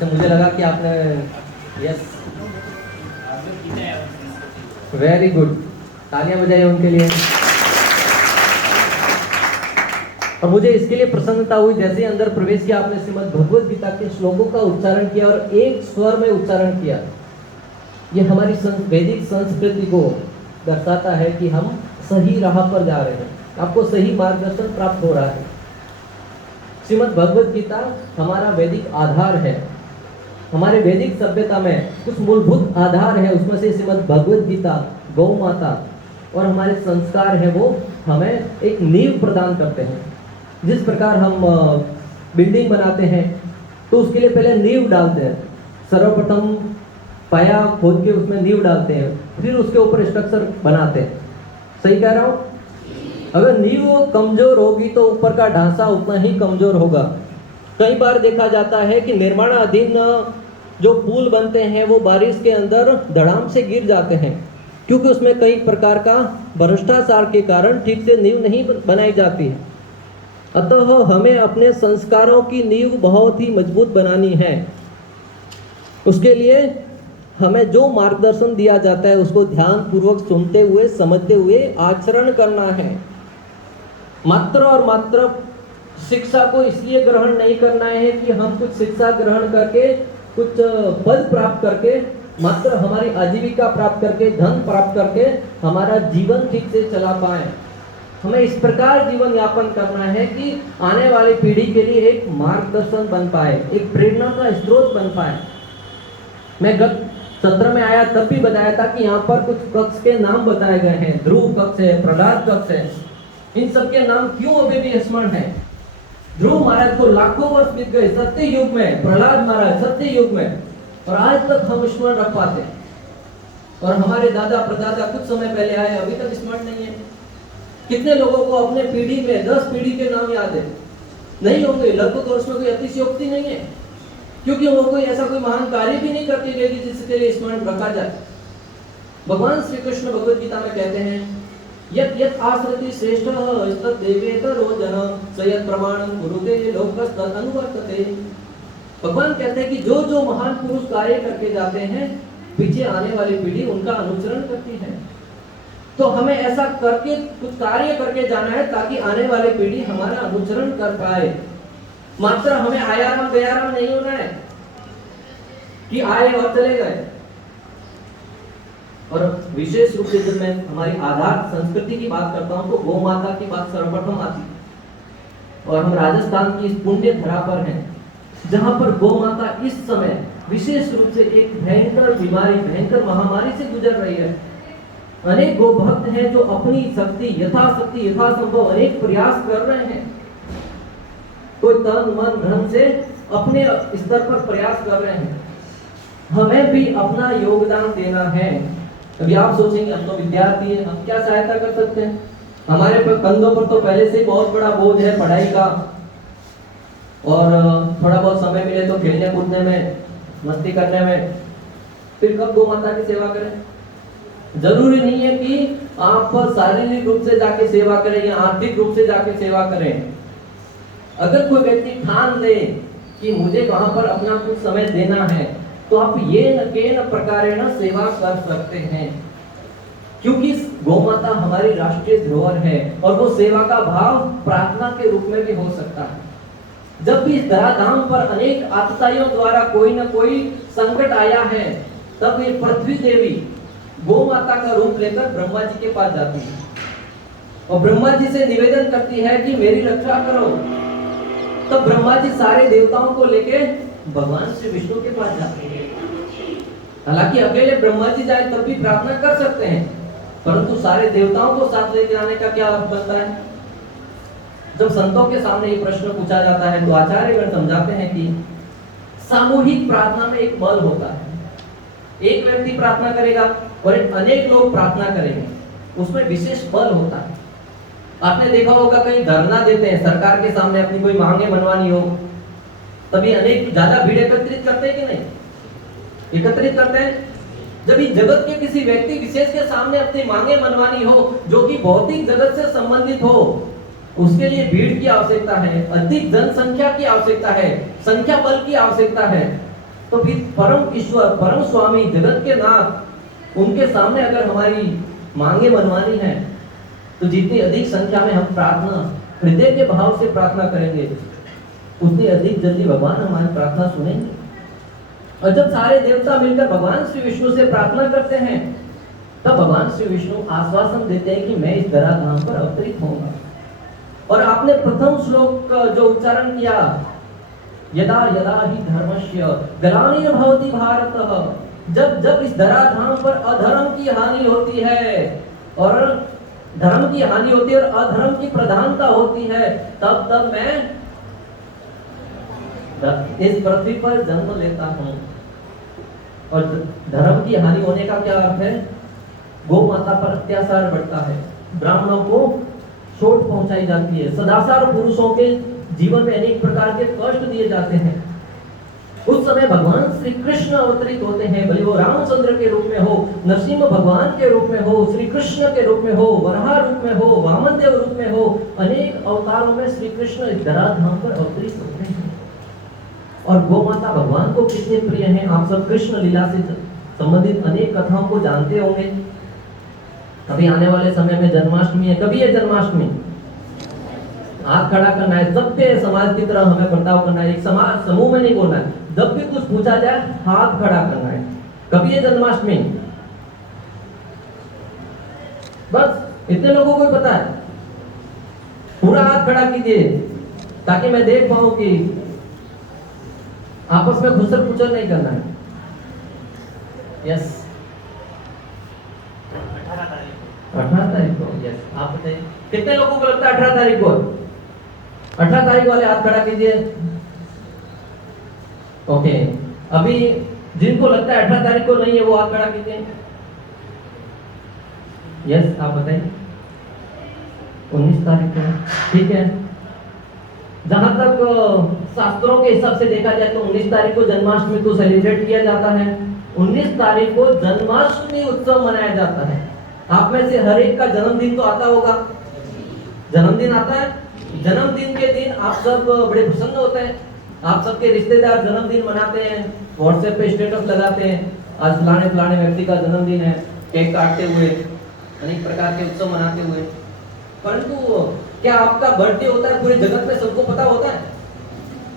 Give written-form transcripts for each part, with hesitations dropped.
तो मुझे लगा कि आपने यस वेरी गुड, तालियां बजाइए उनके लिए। और मुझे इसके लिए प्रसन्नता हुई जैसे ही अंदर प्रवेश किया आपने श्रीमद् भगवद गीता के श्लोकों का उच्चारण किया और एक स्वर में उच्चारण किया। ये हमारी वैदिक संस्कृति को दर्शाता है कि हम सही राह पर जा रहे हैं, आपको सही मार्गदर्शन प्राप्त हो रहा है। श्रीमद् भगवद गीता हमारा वैदिक आधार है, हमारे वैदिक सभ्यता में कुछ मूलभूत आधार है, उसमें से श्रीमद् भगवद गीता, गौ माता और हमारे संस्कार है वो हमें एक नींव प्रदान करते हैं। जिस प्रकार हम बिल्डिंग बनाते हैं तो उसके लिए पहले नींव डालते हैं, सर्वप्रथम पाया खोद के उसमें नींव डालते हैं, फिर उसके ऊपर स्ट्रक्चर बनाते हैं। सही कह रहा हूँ? अगर नींव कमजोर होगी तो ऊपर का ढांचा उतना ही कमजोर होगा। कई बार देखा जाता है कि निर्माणाधीन जो पुल बनते हैं वो बारिश के अंदर धड़ाम से गिर जाते हैं, क्योंकि उसमें कई प्रकार का भ्रष्टाचार के कारण ठीक से नींव नहीं बनाई जाती है। अतः हमें अपने संस्कारों की नींव बहुत ही मजबूत बनानी है। उसके लिए हमें जो मार्गदर्शन दिया जाता है उसको ध्यान पूर्वक सुनते हुए, समझते हुए आचरण करना है। मात्र और मात्र शिक्षा को इसलिए ग्रहण नहीं करना है कि हम कुछ शिक्षा ग्रहण करके, कुछ पद प्राप्त करके, मात्र हमारी आजीविका प्राप्त करके, धन प्राप्त करके हमारा जीवन ठीक से चला पाए। हमें इस प्रकार जीवन यापन करना है कि आने वाली पीढ़ी के लिए एक मार्गदर्शन बन पाए, एक प्रेरणा का स्रोत बन पाए। मैं गत सत्र में आया तब भी बताया था कि यहाँ पर कुछ कक्ष के नाम बताए गए हैं। ध्रुव कक्ष है, प्रहलाद कक्ष है, इन सब के नाम क्यों अभी भी स्मरण है? ध्रुव महाराज को लाखों वर्ष बीत गए सत्य युग में, प्रहलाद महाराज सत्य युग में, और आज तक हम स्मरण रख पाते हैं। और हमारे दादा प्रदादा कुछ समय पहले आए, अभी तक स्मरण नहीं है। कितने लोगों को अपने पीढ़ी में 10 पीढ़ी के नाम याद है? नहीं होंगे लगभग, और उसमें कोई अतिशयोक्ति नहीं है, क्योंकि वो कोई ऐसा कोई महान कार्य भी नहीं करती गई जिसके लिए स्मरण रखा जाए। भगवान श्री कृष्ण भगवद गीता में कहते हैं, यत् यत् आश्रति श्रेष्ठ तत् देवेतरो जन सयत् प्रमाणं कुरुते लोकस्तत् अनुवर्तते। भगवान कहते हैं कि जो जो महान पुरुष कार्य करके जाते हैं, पीछे आने वाली पीढ़ी उनका अनुसरण करती है। तो हमें ऐसा करके कुछ कार्य करके जाना है ताकि आने वाली पीढ़ी हमारा अनुसरण कर पाए। मात्र हमें आयाराम गयाराम नहीं होना है कि आए और चले गए। और विशेष रूप से जब मैं हमारी आधार संस्कृति की बात करता हूं तो गौ माता की बात सर्वप्रथम आती है। और हम राजस्थान की इस पुण्य धरा पर हैं जहां पर गौ माता इस समय विशेष रूप से एक भयंकर बीमारी, भयंकर महामारी से गुजर रही है। अनेक गौ भक्त हैं जो अपनी शक्ति यथाशक्ति यथासंभव अनेक प्रयास कर रहे हैं। कोई तन मन धन से अपने स्तर पर प्रयास कर रहे हैं। हमें भी अपना योगदान देना है। अभी आप सोचेंगे हम तो विद्यार्थी हैं, हम क्या सहायता कर सकते हैं? हमारे कंधों पर तो पहले से बहुत बड़ा बोझ है पढ़ाई का, और थोड़ा बहुत समय मिले तो खेलने कूदने में, मस्ती करने में, फिर कब गौ माता की सेवा करें? जरूरी नहीं है कि आप शारीरिक रूप से जाके सेवा करें या आर्थिक रूप से जाके सेवा करें। अगर कोई व्यक्ति ठान ले कि मुझे वहां पर अपना कुछ समय देना है, तो आप ये न के न प्रकारेण सेवा कर सकते हैं, क्योंकि गौ माता हमारी राष्ट्रीय धरोहर है और वो सेवा का भाव प्रार्थना के रूप में भी हो सकता है। जब भी इस धराधाम पर अनेक आतताइयों द्वारा कोई न कोई संकट आया है, तब ये पृथ्वी देवी गौ माता का रूप लेकर ब्रह्मा जी के पास जाती है और ब्रह्मा जी से निवेदन करती है कि मेरी रक्षा करो। तब ब्रह्मा जी सारे देवताओं को लेके भगवान श्री विष्णु के पास जाते हैं। हालांकि अकेले ब्रह्मा जी जाए तब भी प्रार्थना कर सकते हैं, परंतु सारे देवताओं को साथ लेके आने का क्या अर्थ बनता है? जब संतों के सामने ये प्रश्न पूछा जाता है तो आचार्यगण समझाते हैं कि सामूहिक प्रार्थना में एक बल होता है। एक व्यक्ति प्रार्थना करेगा और अनेक लोग प्रार्थना करेंगे, उसमें विशेष बल होता है। आपने देखा होगा कहीं धरना देते हैं सरकार के सामने, अपनी कोई मांगे मनवानी हो, तभी अनेक ज्यादा भीड़ एकत्रित करते हैं कि नहीं? एकत्रित करते हैं। जब इस जगत के किसी व्यक्ति विशेष के सामने अपनी मांगे मनवानी हो जो कि भौतिक जगत से संबंधित हो, उसके लिए भीड़ की आवश्यकता है, अधिक जनसंख्या की आवश्यकता है, संख्या बल की आवश्यकता है। तो फिर परम ईश्वर, परम स्वामी, जगत के नाथ, उनके सामने अगर हमारी मांगे मनवानी है तो जितनी अधिक संख्या में हम प्रार्थना हृदय के भाव से प्रार्थना करेंगे उतनी अधिक जल्दी भगवान हमारी प्रार्थना सुनेंगे। और जब सारे देवता मिलकर भगवान श्री विष्णु से प्रार्थना करते हैं तब भगवान श्री विष्णु आश्वासन देते हैं कि मैं इस धराधाम पर अवतरित होऊंगा। और आपने प्रथम श्लोक का जो उच्चारण किया, यदा यदा ही धर्मस्य ग्लानिर्भवति भारत, जब जब इस धराधाम पर अधर्म की हानि होती है और धर्म की हानि होती है और अधर्म की प्रधानता होती है, तब तब मैं इस पृथ्वी पर जन्म लेता हूं। और धर्म की हानि होने का क्या अर्थ है? गौ माता पर अत्याचार बढ़ता है, ब्राह्मणों को चोट पहुंचाई जाती है, सदाचार पुरुषों के जीवन में अनेक प्रकार के कष्ट दिए जाते हैं। उस समय भगवान श्री कृष्ण अवतरित होते हैं, भले वो रामचंद्र के रूप में हो, नरसिंह भगवान के रूप में हो, श्री कृष्ण के रूप में हो, वराह रूप में हो, वामन देव रूप में हो, अनेक अवतारों में श्री कृष्ण इस धराधाम पर अवतरित होते हैं। और गौ माता भगवान को कितने प्रिय हैं, आप सब कृष्ण लीला से संबंधित अनेक कथाओं को जानते होंगे। अभी आने वाले समय में जन्माष्टमी है। कभी है जन्माष्टमी? हाथ खड़ा करना है, सभ्य समाज की तरह हमें बर्ताव करना है, एक समाज समूह में नहीं बोलना है। जब भी कुछ पूछा जाए हाथ खड़ा करना है। कभी है जन्माष्टमी? बस इतने लोगों को पता है। पूरा हाथ खड़ा कीजिए ताकि मैं देख पाऊं कि आपस में घुसर पुचर नहीं करना है। यस, 18 तारीख को। यस, आप बताइए कितने लोगों को लगता है 18 तारीख को? 18 तारीख वाले हाथ खड़ा कीजिए। ओके, अभी जिनको लगता है 18 तारीख को नहीं है वो हाथ खड़ा कीजिए। यस, आप बताइए 19 तारीख को। ठीक है, जहां तक शास्त्रों के हिसाब से देखा जाए तो 19 तारीख को जन्माष्टमी को सेलिब्रेट किया जाता है। 19 तारीख को जन्माष्टमी उत्सव मनाया जाता है। आप में से हर एक का जन्मदिन तो आता होगा, जन्मदिन आता है। जन्मदिन के दिन आप सब बड़े प्रसन्न होते हैं, आप सबके रिश्तेदार जन्मदिन मनाते हैं, व्हाट्सएप पे स्टेटस लगाते हैं, आज फलाने फलाने व्यक्ति का जन्मदिन है, केक काटते हुए, अनेक प्रकार के उत्सव मनाते हुए। परंतु क्या आपका बर्थडे होता है पूरे जगत में सबको पता होता है?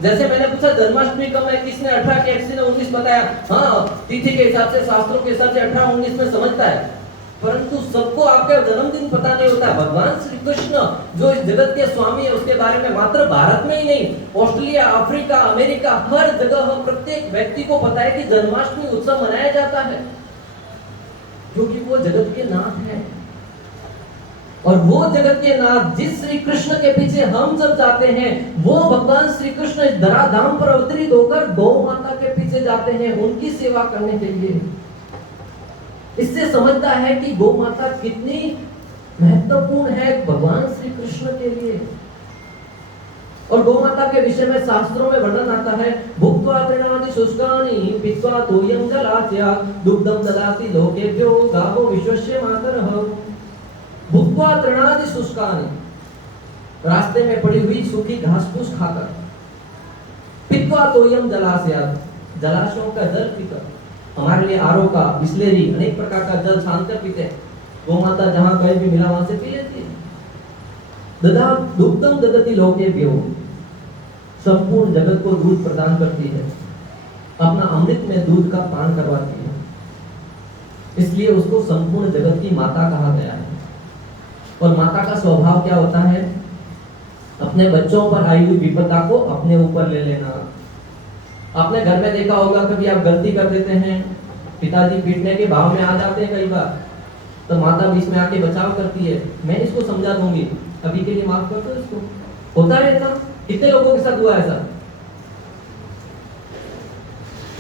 जैसे मैंने पूछा जन्माष्टमी कब है, किसने 18 के किसी ने 19 बताया। हाँ, तिथि के हिसाब से, शास्त्रों के हिसाब से 18-19 में समझता है, परंतु सबको आपका जन्मदिन पता नहीं होता। भगवान श्री कृष्ण जो इस जगत के स्वामी है उसके बारे में मात्र भारत में ही नहीं, ऑस्ट्रेलिया, अफ्रीका, अमेरिका, हर जगह प्रत्येक व्यक्ति को पता है कि जन्माष्टमी उत्सव मनाया जाता है, क्योंकि वो जगत के नाथ है। और वो जगत के नाथ जिस श्री कृष्ण के पीछे हम सब जाते हैं, वो भगवान श्री कृष्ण इस धराधाम पर अवतरित होकर गौ माता के पीछे जाते हैं उनकी सेवा करने के लिए। इससे समझता है कि गौ माता कितनी महत्वपूर्ण है भगवान श्री कृष्ण के लिए। और गौ माता के विषय में शास्त्रों में वर्णन आता है, भुक्त्वा तृणादि शुष्कानि पीत्वा तोयं जलास्य दुग्धं ददाति लोकेभ्यो गावो विश्वस्य मातरः। भुक्त्वा तृणादि शुष्कानि, रास्ते में पड़ी हुई सूखी घास फूस खाकर, पीत्वा तोयं जलास्य, जलाशयों का जल पीकर, हमारे लिए आरो का, बिस्लेरी, अनेक प्रकार का जल छानकर पीते हैं। गौ माता जहां कहीं भी मिला वहां से पी लेती है। ददा दुग्धम ददति लोकेभ्यो, संपूर्ण जगत को दूध प्रदान करती है, अपना अमृत में दूध का पान करवाती है, इसलिए उसको संपूर्ण जगत की माता कहा गया है। और माता का स्वभाव क्या होता है? अपने बच्चों पर आई हुई विपदा को अपने ऊपर ले लेना। आपने घर में देखा होगा, कभी आप गलती कर देते हैं, पिताजी पीटने के भाव में आ जाते हैं कई बार, तो माता बीच में आके बचाव करती है, मैं इसको समझा दूंगी, अभी के लिए माफ कर दो इसको। होता है ऐसा? कितने लोगों के साथ हुआ ऐसा?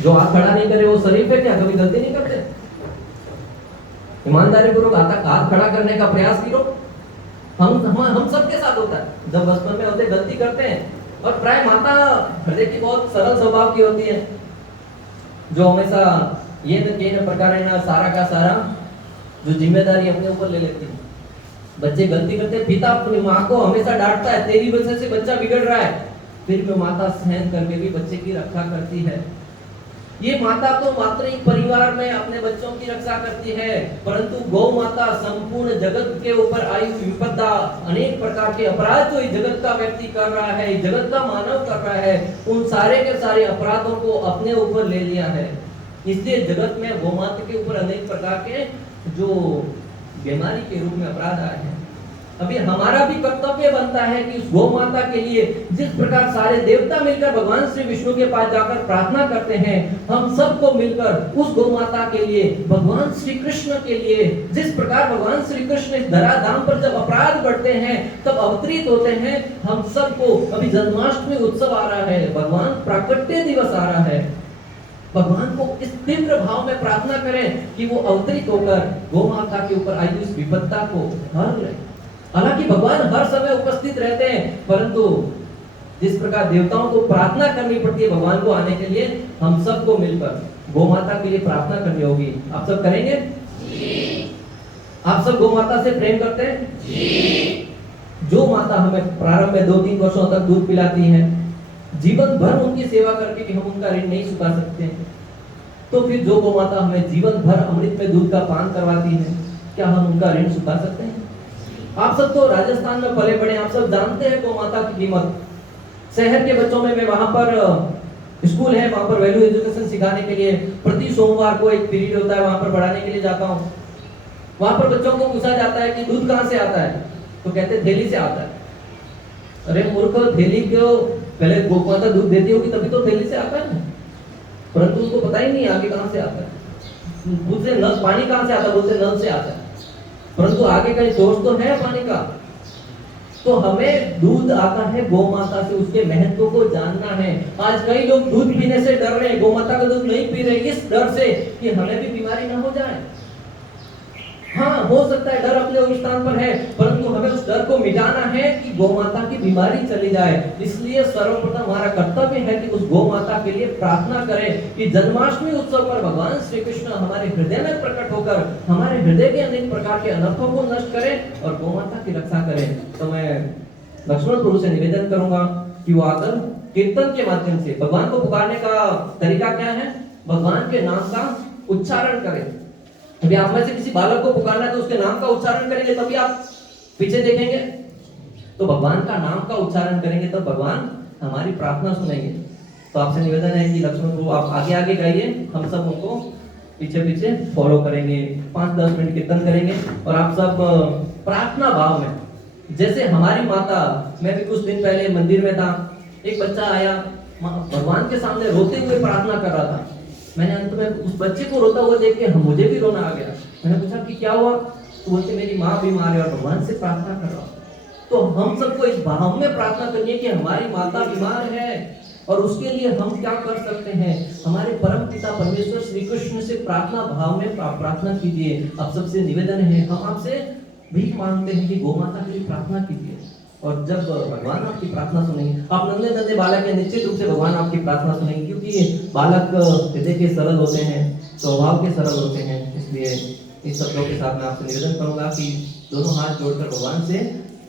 जो हाथ खड़ा नहीं करे वो शरीफ है क्या? कभी गलती नहीं करते? ईमानदारी पूर्वक हाथ खड़ा करने का प्रयास करो। हम सबके साथ होता है, जब बचपन में होते गलती करते हैं। और प्राय माता हृदय की बहुत सरल स्वभाव की होती है, जो हमेशा ये न प्रकार सारा का सारा जो जिम्मेदारी अपने ऊपर ले लेती है। बच्चे गलती करते हैं, पिता अपनी माँ को हमेशा डांटता है, तेरी वजह से बच्चा बिगड़ रहा है, फिर भी माता सहन करके भी बच्चे की रक्षा करती है। ये माता तो मात्र एक परिवार में अपने बच्चों की रक्षा करती है, परंतु गौ माता संपूर्ण जगत के ऊपर आई हुई विपदा, अनेक प्रकार के अपराध जो इस जगत का व्यक्ति कर रहा है, इस जगत का मानव कर रहा है, उन सारे के सारे अपराधों को अपने ऊपर ले लिया है। इसलिए जगत में गौ माता के ऊपर अनेक प्रकार के जो बीमारी के रूप में अपराध आए हैं। अभी हमारा भी कर्तव्य बनता है कि उस गौ माता के लिए जिस प्रकार सारे देवता मिलकर भगवान श्री विष्णु के पास जाकर प्रार्थना करते हैं, हम सबको मिलकर उस गौ माता के लिए, भगवान श्री कृष्ण के लिए, जिस प्रकार भगवान श्री कृष्ण इस धराधाम पर जब अपराध बढ़ते हैं तब अवतरित होते हैं, हम सबको अभी जन्माष्टमी उत्सव आ रहा है, भगवान प्राकट्य दिवस आ रहा है, भगवान को इस तीव्र भाव में प्रार्थना करें कि वो अवतरित होकर गौ माता के ऊपर आई इस विपत्ता को हर ले। हालांकि भगवान हर समय उपस्थित रहते हैं, परंतु जिस प्रकार देवताओं को प्रार्थना करनी पड़ती है भगवान को आने के लिए, हम सबको मिलकर गौ माता के लिए प्रार्थना करनी होगी। आप सब करेंगे? जी। आप सब गौ माता से प्रेम करते हैं? जी। जो माता हमें प्रारंभ में 2-3 वर्षों तक दूध पिलाती है, जीवन भर उनकी सेवा करके भी हम उनका ऋण नहीं चुका सकते, तो फिर जो गौ माता हमें जीवन भर अमृत में दूध का पान करवाती है, क्या हम उनका ऋण चुका सकते हैं? आप सब तो राजस्थान में पले बड़े, आप सब जानते हैं गौ माता की कीमत। शहर के बच्चों में मैं वहां पर स्कूल है, वहां पर वैल्यू एजुकेशन सिखाने के लिए प्रति सोमवार को एक पीरियड होता है, वहां पर पढ़ाने के लिए जाता हूँ। वहां पर बच्चों को पूछा जाता है कि दूध कहाँ से आता है, तो कहते हैं थैली से आता है। अरे मूर्ख, थैली क्यों? पहले गौ माता दूध देती होगी तभी तो थैली से आता है, परंतु उनको पता ही नहीं आगे कहाँ से आता है। पूछते नल, पानी कहाँ से आता है, बोलते नल से आता है, परंतु आगे का सोर्स तो है पानी का। तो हमें दूध आता है गौ माता से, उसके महत्व को जानना है। आज कई लोग दूध पीने से डर रहे हैं, गौ माता का दूध नहीं पी रहे इस डर से कि हमें भी बीमारी ना हो जाए। हाँ, हो सकता है डर अपने उस स्थान पर है, परंतु हमें उस डर को मिटाना है कि गौ माता की बीमारी चली जाए। इसलिए सर्वप्रथम हमारा कर्तव्य है कि उस गौ माता के लिए प्रार्थना करें कि जन्माष्टमी उत्सव पर भगवान श्री कृष्ण हमारे हृदय में प्रकट होकर हमारे हृदय के अनेक प्रकार के अनर्थों को नष्ट करें और गौ माता की रक्षा करें। तो मैं लक्ष्मण प्रभु से निवेदन करूंगा कि वो आकर कीर्तन के माध्यम से भगवान को पुकारने का तरीका क्या है, भगवान के नाम का उच्चारण करें। अभी आप में से किसी बालक को पुकारना है तो उसके नाम का उच्चारण करेंगे, तभी आप पीछे देखेंगे तो भगवान का नाम का उच्चारण करेंगे, तब भगवान हमारी प्रार्थना सुनेंगे। तो आपसे निवेदन है कि लक्ष्मण को आप आगे आगे गाइए, हम सब उनको पीछे पीछे फॉलो करेंगे, 5-10 मिनट कीर्तन करेंगे और आप सब प्रार्थना भाव में, जैसे हमारी माता, मैं भी कुछ दिन पहले मंदिर में था, एक बच्चा आया भगवान के सामने रोते हुए प्रार्थना कर रहा था। मैंने अंत में उस बच्चे को रोता हुआ देख के मुझे भी रोना आ गया। मैंने पूछा कि क्या हुआ, तो बोलते मेरी माँ बीमार है और भगवान से प्रार्थना कर रहा हूँ। तो हम सबको इस भाव में प्रार्थना करनी है कि हमारी माता बीमार है और उसके लिए हम क्या कर सकते हैं। हमारे परम पिता परमेश्वर श्री कृष्ण से प्रार्थना भाव में प्रार्थना कीजिए। आप सबसे निवेदन है, हम आपसे भीख मांगते हैं कि गौ माता के लिए प्रार्थना कीजिए और जब भगवान आपकी प्रार्थना सुनेंगे, आप नन्हे नन्हे बालक हैं, निश्चित रूप से भगवान आपकी प्रार्थना सुनेंगे, क्योंकि बालक हृदय के सरल होते हैं, स्वभाव के सरल होते हैं। इसलिए इस शब्दों के साथ मैं आपसे निवेदन करूंगा कि दोनों हाथ जोड़कर भगवान से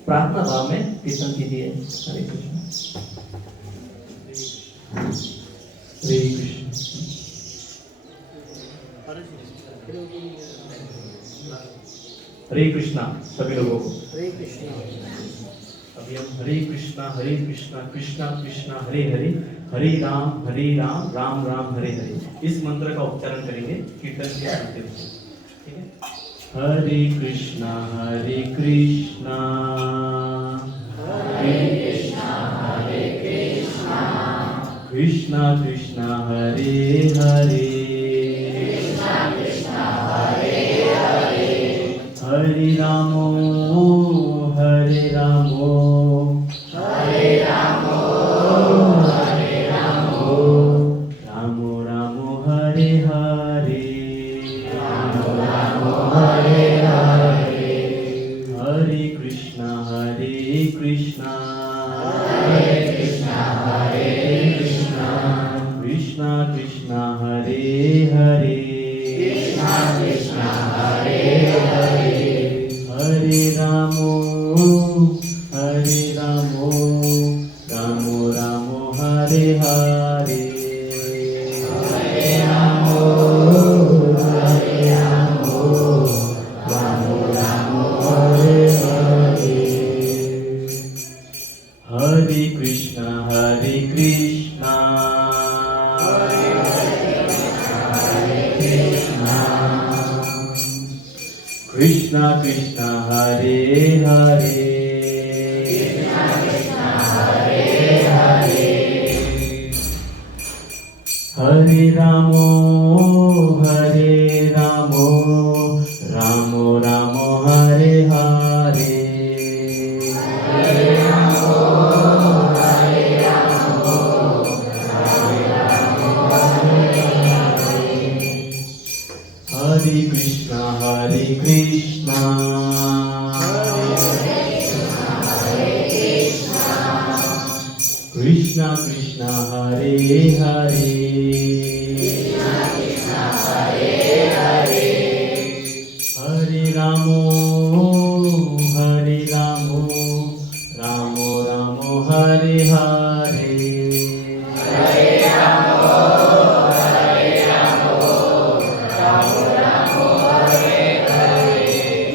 प्रार्थना भाव में कीर्तन कीजिए। हरे कृष्ण हरे कृष्ण। हरे कृष्णा सभी लोगों को। हरे कृष्णा। अभी हम हरे कृष्णा कृष्णा कृष्णा हरे हरे, हरे राम राम राम हरे हरे, इस मंत्र का उच्चारण करेंगे कीर्तन के माध्यम से। ठीक है? हरे कृष्णा कृष्णा कृष्णा कृष्णा हरे हरे, हरे रामो रामो रामो हरे हरे, हरे कृष्णा कृष्णा कृष्णा कृष्णा हरे हरे, हरे रामो रामो रामो हरे हरे, हरे Krishna Krishna Hare Hare Hare Ramo Ramo Ramo Hare Hare Hare Krishna Krishna Krishna Hare Hare Hare Ramo Ramo Ramo Hare Hare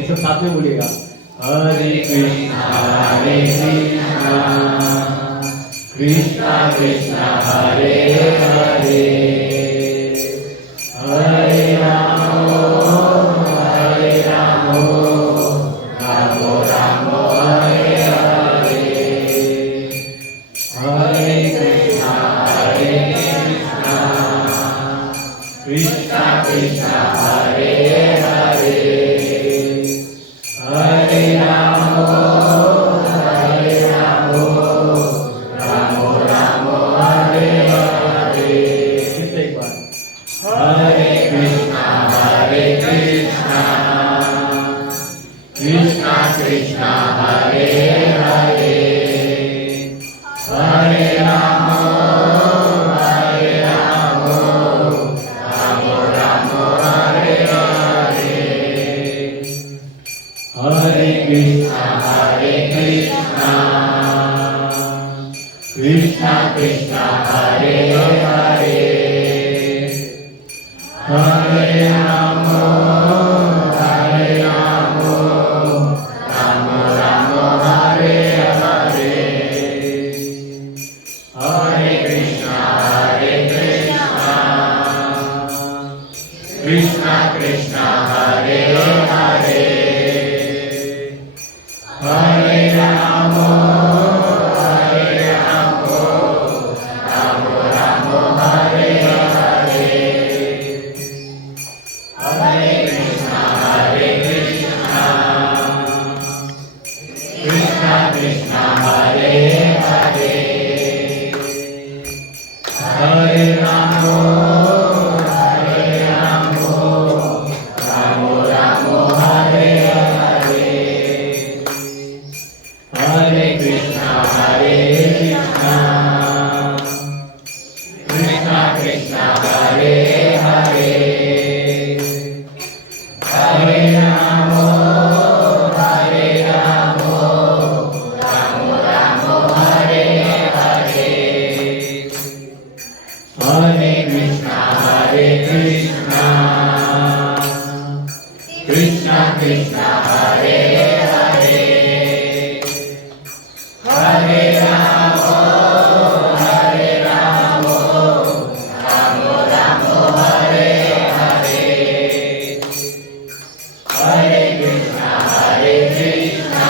इसे साथ में बोलिएगा हरे कृष्णा कृष्णा कृष्णा हरे हरे हरे राम राम राम हरे हरे हरे कृष्णा कृष्णा कृष्णा हरे हरे हरे राम राम राम हरे हरे एक बार हरे कृष्णा कृष्णा कृष्णा हरे हरे हरे राम राम राम हरे हरे हरे कृष्णा कृष्णा कृष्णा हरे हरे हरे राम राम राम हरे हरे हरे कृष्णा कृष्णा कृष्णा हरे हरे हरे राम राम राम हरे हरे हरे कृष्णा कृष्णा कृष्णा हरे हरे हरे राम राम राम हरे हरे हरे कृष्णा कृष्णा कृष्णा हरे हरे हरे राम राम राम हरे हरे हरे कृष्णा कृष्णा कृष्णा हरे हरे हरे राम राम राम हरे हरे हरे कृष्णा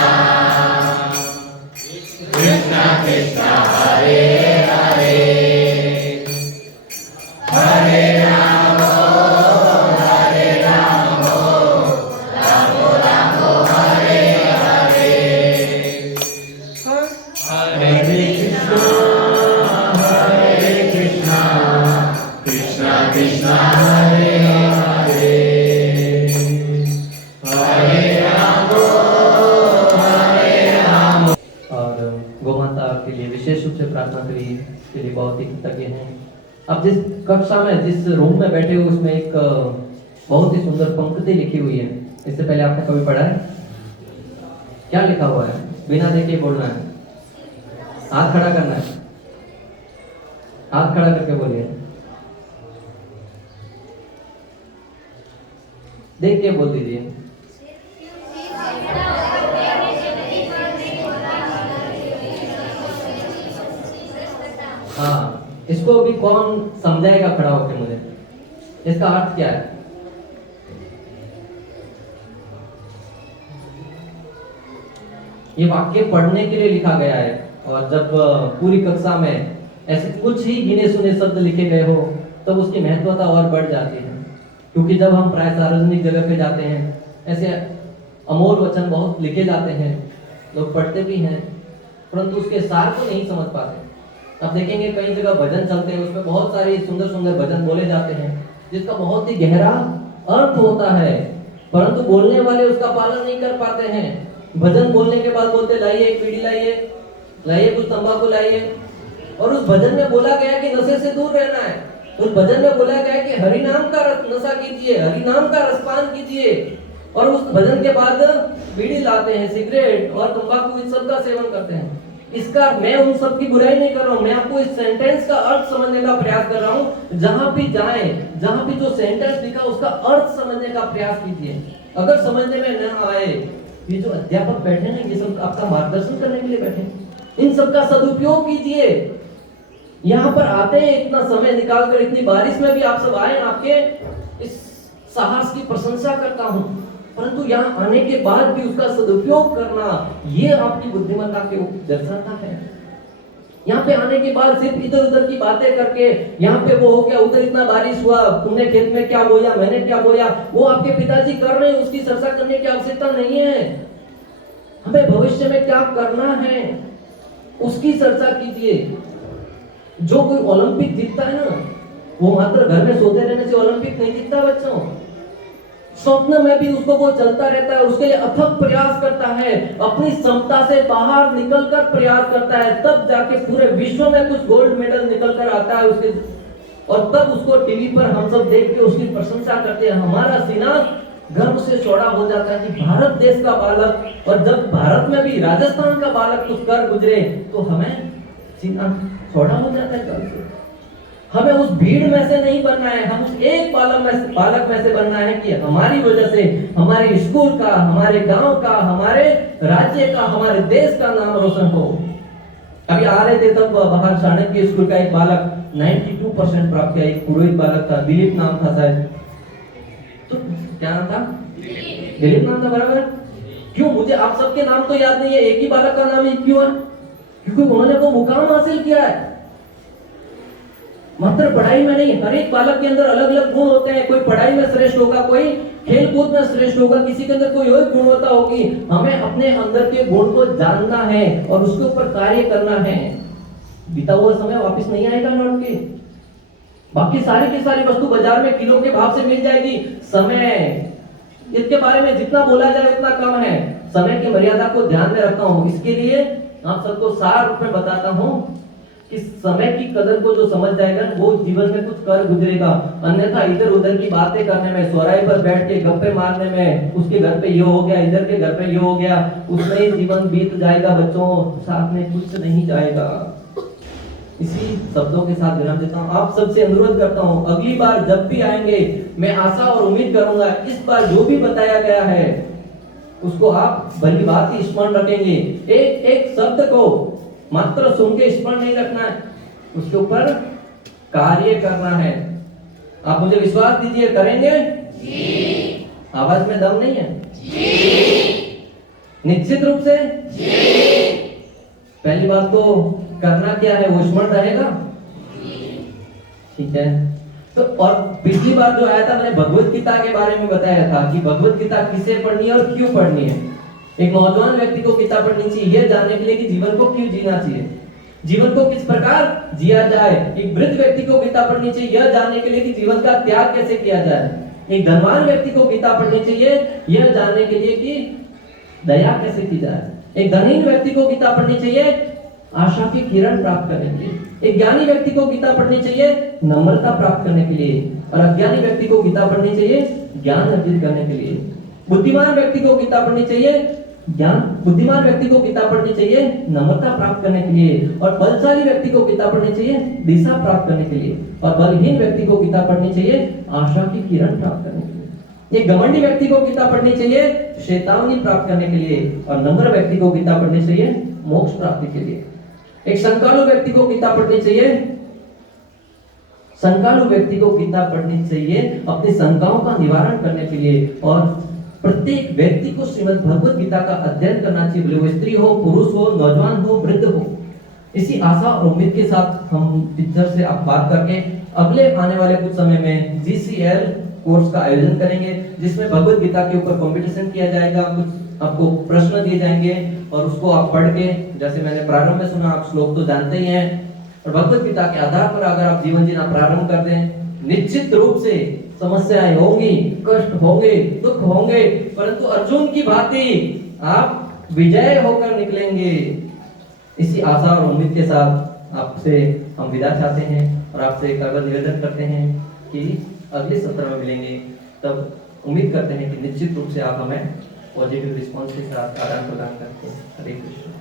कृष्णा कृष्णा हरे हरे हरे राम राम राम हरे हरे हरे कृष्णा कृष्णा कृष्णा हरे हरे हरे राम और गोमाता के लिए विशेष रूप से प्रार्थना करी, इसके लिए बहुत ही कृतज्ञ हैं। अब जिस कक्षा में, जिस रूम में बैठे हो, उसमें एक बहुत ही सुंदर पंक्ति लिखी हुई है। इससे पहले आपने कभी पढ़ा है? क्या लिखा हुआ है? बिना देखे बोलना है, हाथ खड़ा करना है, हाथ खड़ा करके बोलिए, देख के बोल दीजिए। हाँ, इसको अभी कौन समझाएगा खड़ा होकर मुझे? इसका अर्थ क्या है? ये वाक्य पढ़ने के लिए लिखा गया है, और जब पूरी कक्षा में ऐसे कुछ ही गिने सुने शब्द लिखे गए हो तब तो उसकी महत्वता और बढ़ जाती है। क्योंकि जब हम प्राय सार्वजनिक जगह पे जाते हैं, ऐसे अमोल वचन बहुत लिखे जाते हैं, लोग पढ़ते भी हैं, परंतु उसके सार को नहीं समझ पाते। अब देखेंगे कई जगह भजन चलते हैं, उसमें बहुत सारे सुंदर सुंदर भजन बोले जाते हैं जिसका बहुत ही गहरा अर्थ होता है, परंतु बोलने वाले उसका पालन नहीं कर पाते हैं। भजन बोलने के बाद बोलते लाइए एक बीड़ी लाइए, लाइए कुछ तंबाकू लाइए, और उस भजन में बोला गया कि नशे से दूर रहना है। उस भजन में बोला गया कि हरि नाम का नशा कीजिए, हरि नाम का रसपान कीजिए, और उस भजन के बाद बीड़ी लाते हैं, सिगरेट और तंबाकू इन सब का सेवन करते हैं। इसका मैं उन सब की बुराई नहीं कर रहा हूँ, मैं आपको इस सेंटेंस का अर्थ समझने का प्रयास कर रहा हूँ। जहां भी जाए, जहां भी जो सेंटेंस लिखा उसका अर्थ समझने का प्रयास कीजिए। अगर समझने में न आए, ये जो अध्यापक बैठे ना, ये सब आपका मार्गदर्शन करने के लिए बैठे, इन सब का सदुपयोग कीजिए। यहाँ पर आते हैं, इतना समय निकाल कर, इतनी बारिश में भी आप सब आए, आपके इस साहस की प्रशंसा करता हूँ, परंतु यहाँ आने के बाद भी उसका सदुपयोग करना, ये आपकी बुद्धिमत्ता के दर्शाता है। यहाँ पे आने के बाद सिर्फ इधर उधर की बातें करके, यहाँ पे वो हो गया, उधर इतना बारिश हुआ, तुमने खेत में क्या बोया, मैंने क्या बोया, वो आपके पिताजी कर रहे हैं, उसकी चर्चा करने की आवश्यकता नहीं है। हमें भविष्य में क्या करना है उसकी चर्चा कीजिए। जो कोई ओलंपिक जीतता है ना, वो मात्र घर में सोते रहने से ओलंपिक नहीं जीतता बच्चों। स्वप्न में भी उसको वो चलता रहता है, उसके लिए अथक प्रयास करता है, अपनी क्षमता से बाहर निकलकर प्रयास करता है, तब जाके पूरे विश्व में कुछ गोल्ड मेडल निकल कर आता है उसके, और तब उसको टीवी पर हम सब देख के उसकी प्रशंसा करते हैं। हमारा सीना गर्व से चौड़ा हो जाता है कि भारत देश का बालक, और जब भारत में भी राजस्थान का बालक कुछ कर गुजरे तो हमें सीना चौड़ा हो जाता है गर्व से। हमें उस भीड़ में से नहीं बनना है, हम उस एक बालक में से बनना है कि हमारी वजह से हमारे स्कूल का, हमारे गांव का, हमारे राज्य का, हमारे देश का नाम रोशन हो। अभी आ रहे थे तब बाहर चाणक्य स्कूल का एक बालक 92% प्राप्त किया, एक पुरोहित बालक था, दिलीप नाम था शायद, तो क्या नाम था? दिलीप नाम था, बराबर। क्यों? मुझे आप सबके नाम तो याद नहीं है, एक ही बालक का नाम ही क्यों है? क्योंकि उन्होंने वो मुकाम हासिल किया है। मात्र पढ़ाई में नहीं, हर एक बालक के अंदर अलग अलग गुण होते हैं। कोई पढ़ाई में श्रेष्ठ होगा, कोई खेल कूद में श्रेष्ठ होगा, किसी के अंदर कोई और गुणवत्ता होगी। हमें अपने अंदर के गुण को जानना है और उसके ऊपर कार्य करना है। बीता हुआ समय वापस नहीं आएगा लौट के। बाकी सारी की सारी वस्तु बाजार में किलो के भाव से मिल जाएगी। समय, इसके बारे में जितना बोला जाए उतना कम है। समय की मर्यादा को ध्यान में रखता हूँ, इसके लिए आप सबको सार रूप में बताता हूँ कि समय की कदर को जो समझ जाएगा वो जीवन में कुछ कर गुजरेगा। अन्यथा इधर उधर की बातें करने में, सोराई पर बैठ के गप्पे मारने में, उसके घर पे ये हो गया, इधर के घर पे ये हो गया, उसमें ही जीवन बीत जाएगा बच्चों, साथ में कुछ नहीं जाएगा। इसी शब्दों के साथ विराम देता हूँ। आप सबसे अनुरोध करता हूँ, अगली बार जब भी आएंगे, मैं आशा और उम्मीद करूंगा इस बार जो भी बताया गया है उसको आप भली बात ही स्मरण रखेंगे। एक एक शब्द को मात्र सुन के स्मरण नहीं रखना है, उसके ऊपर कार्य करना है। आप मुझे विश्वास दीजिए, करेंगे? जी। आवाज में दम नहीं है? जी। निश्चित रूप से? जी। पहली बात तो करना क्या है वो स्मरण रहेगा? ठीक है। तो और पिछली बार जो आया था मैंने भगवत गीता के बारे में बताया था कि भगवत गीता किसे पढ़नी है और क्यों पढ़नी है। एक नौजवान व्यक्ति को गीता पढ़नी चाहिए यह जानने के लिए कि जीवन को क्यों जीना चाहिए, जीवन को किस प्रकार जिया जाए। एक वृद्ध व्यक्ति को गीता पढ़नी चाहिए यह जानने के लिए कि जीवन का त्याग कैसे किया जाए। एक धनवान व्यक्ति को गीता पढ़नी चाहिए यह जानने के लिए कि दया कैसे की जाए। एक धनहीन व्यक्ति को गीता पढ़नी चाहिए आशा की किरण प्राप्त करने के लिए। एक ज्ञानी व्यक्ति को गीता पढ़नी चाहिए नम्रता प्राप्त करने के लिए, और अज्ञानी व्यक्ति को गीता पढ़नी चाहिए ज्ञान अर्जित करने के लिए। बुद्धिमान व्यक्ति को गीता पढ़नी चाहिए बुद्धिमान व्यक्ति को गीता पढ़नी चाहिए नम्रता प्राप्त करने के लिए, और बलशाली व्यक्ति को गीता पढ़नी चाहिए दिशा प्राप्त करने के लिए, और बलहीन व्यक्ति को गीता पढ़नी चाहिए आशा की किरण प्राप्त करने के लिए। एक घमंडी व्यक्ति को गीता पढ़नी चाहिए चेतावनी प्राप्त करने के लिए, और नम्र व्यक्ति को गीता पढ़नी चाहिए मोक्ष प्राप्ति के लिए। एक संकालु व्यक्ति को गीता पढ़नी चाहिए अपनी शंकाओं का निवारण करने के लिए, और प्रत्येक व्यक्ति को श्रीमद् भगवत गीता का अध्ययन करना चाहिए, भले वो स्त्री हो, पुरुष हो, नौजवान हो, वृद्ध हो। इसी आशा और उम्मीद के साथ हम टीचर से आप बात करके अगले आने वाले कुछ समय में GCL कोर्स का आयोजन करेंगे, जिसमें भगवत गीता के ऊपर कंपटीशन किया जाएगा। कुछ आपको प्रश्न दिए जाएंगे और उसको आप पढ़ के, जैसे मैंने प्रारंभ में सुना, आप श्लोक तो जानते ही हैं, और भगवत गीता के आधार पर अगर आप जीवन जीना प्रारंभ कर दें, निश्चित रूप से समस्याएं होंगी, कष्ट होंगे, दुख होंगे, परंतु अर्जुन की भांति आप विजय होकर निकलेंगे। इसी आशा और उम्मीद के साथ आपसे हम विदा चाहते हैं और आपसे एक अगर निवेदन करते हैं कि अगले सत्र में मिलेंगे, तब उम्मीद करते हैं कि निश्चित रूप से आप हमें पॉजिटिव रिस्पॉन्स के साथ आदान प्रदान करते हैं। हरे कृष्ण।